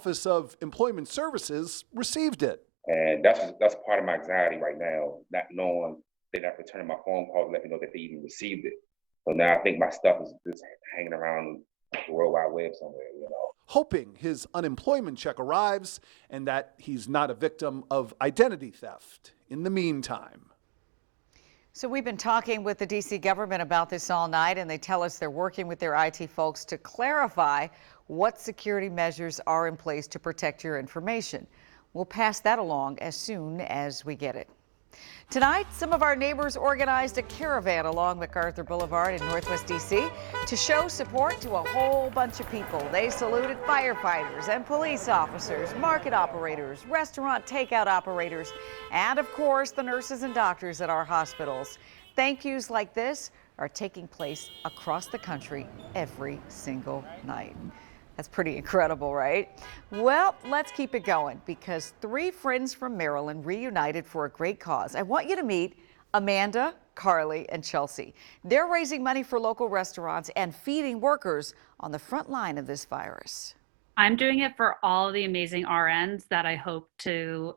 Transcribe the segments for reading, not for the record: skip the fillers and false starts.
Office of Employment Services received it. And that's part of my anxiety right now, not knowing they're not returning my phone calls and let me know that they even received it. So now I think my stuff is just hanging around the World Wide Web somewhere. Hoping his unemployment check arrives and that he's not a victim of identity theft in the meantime. So we've been talking with the D.C. government about this all night, and they tell us they're working with their IT folks to clarify what security measures are in place to protect your information. We'll pass that along as soon as we get it. Tonight, some of our neighbors organized a caravan along MacArthur Boulevard in Northwest D.C. to show support to a whole bunch of people. They saluted firefighters and police officers, market operators, restaurant takeout operators, and of course, the nurses and doctors at our hospitals. Thank yous like this are taking place across the country every single night. That's pretty incredible, right? Well, let's keep it going because three friends from Maryland reunited for a great cause. I want you to meet Amanda, Carly, and Chelsea. They're raising money for local restaurants and feeding workers on the front line of this virus. I'm doing it for all the amazing RNs that I hope to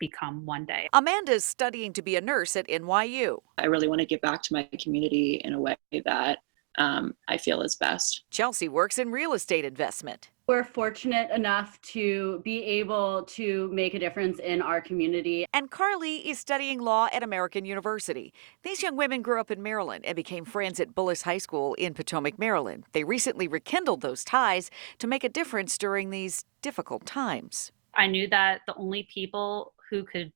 become one day. Amanda's studying to be a nurse at NYU. I really want to give back to my community in a way that I feel is best. Chelsea works in real estate investment. We're fortunate enough to be able to make a difference in our community. And Carly is studying law at American University. These young women grew up in Maryland and became friends at Bullis High School in Potomac, Maryland. They recently rekindled those ties to make a difference during these difficult times. I knew that the only people who could,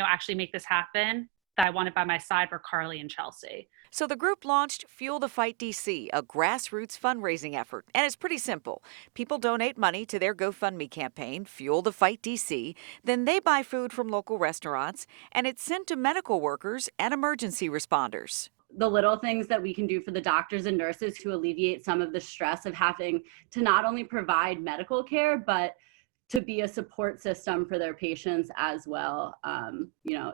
actually make this happen that I wanted by my side were Carly and Chelsea. So the group launched Fuel the Fight DC, a grassroots fundraising effort. And it's pretty simple. People donate money to their GoFundMe campaign, Fuel the Fight DC. Then they buy food from local restaurants, and it's sent to medical workers and emergency responders. The little things that we can do for the doctors and nurses to alleviate some of the stress of having to not only provide medical care, but to be a support system for their patients as well.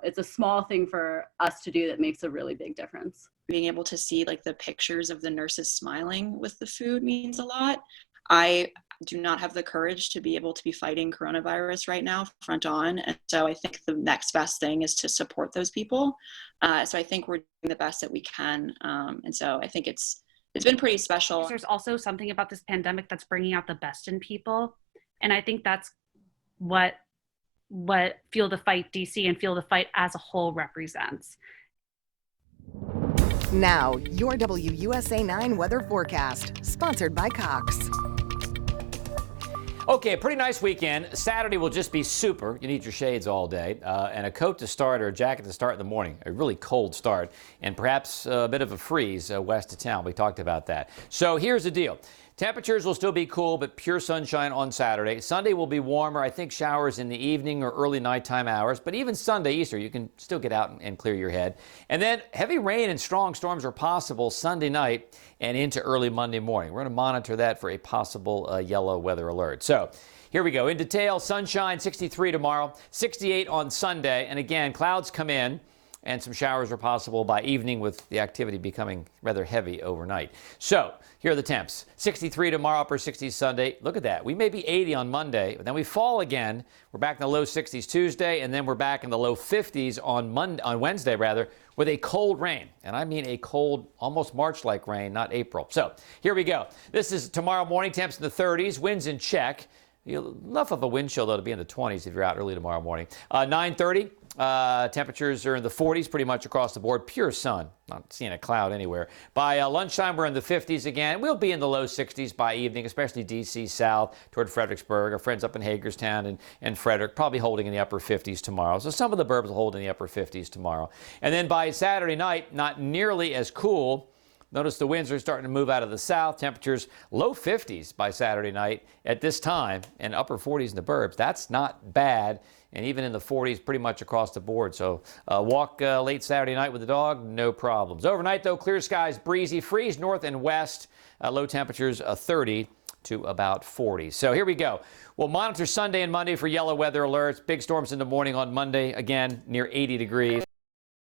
It's a small thing for us to do that makes a really big difference. Being able to see the pictures of the nurses smiling with the food means a lot. I do not have the courage to be able to be fighting coronavirus right now front on. And so I think the next best thing is to support those people. So I think we're doing the best that we can. And so I think it's been pretty special. There's also something about this pandemic that's bringing out the best in people. And I think that's what Fuel the Fight DC and Fuel the Fight as a whole represents. Now, your WUSA 9 weather forecast, sponsored by Cox. Okay, pretty nice weekend. Saturday will just be super. You need your shades all day and a coat to start or a jacket to start in the morning. A really cold start and perhaps a bit of a freeze west of town. We talked about that. So here's the deal. Temperatures will still be cool, but pure sunshine on Saturday. Sunday will be warmer. I think showers in the evening or early nighttime hours. But even Sunday, Easter, you can still get out and clear your head. And then heavy rain and strong storms are possible Sunday night and into early Monday morning. We're going to monitor that for a possible yellow weather alert. So here we go. In detail, sunshine, 63 tomorrow, 68 on Sunday. And again, clouds come in. And some showers are possible by evening with the activity becoming rather heavy overnight. So here are the temps. 63 tomorrow, upper 60s Sunday. Look at that. We may be 80 on Monday, but then we fall again. We're back in the low 60s Tuesday, and then we're back in the low 50s on Wednesday, with a cold rain. And I mean a cold, almost March-like rain, not April. So here we go. This is tomorrow morning, temps in the 30s, winds in check. Enough of a wind chill, though, to be in the 20s if you're out early tomorrow morning. 9:30. Temperatures are in the 40s pretty much across the board. Pure sun. Not seeing a cloud anywhere. By lunchtime, we're in the 50s again. We'll be in the low 60s by evening, especially D.C. south toward Fredericksburg. Our friends up in Hagerstown and Frederick probably holding in the upper 50s tomorrow. So some of the burbs will hold in the upper 50s tomorrow. And then by Saturday night, not nearly as cool. Notice the winds are starting to move out of the south. Temperatures low 50s by Saturday night at this time and upper 40s in the burbs. That's not bad. And even in the 40s pretty much across the board. So walk late Saturday night with the dog, no problems. Overnight, though, clear skies, breezy, freeze north and west. Low temperatures 30 to about 40. So here we go. We'll monitor Sunday and Monday for yellow weather alerts. Big storms in the morning on Monday, again, near 80 degrees.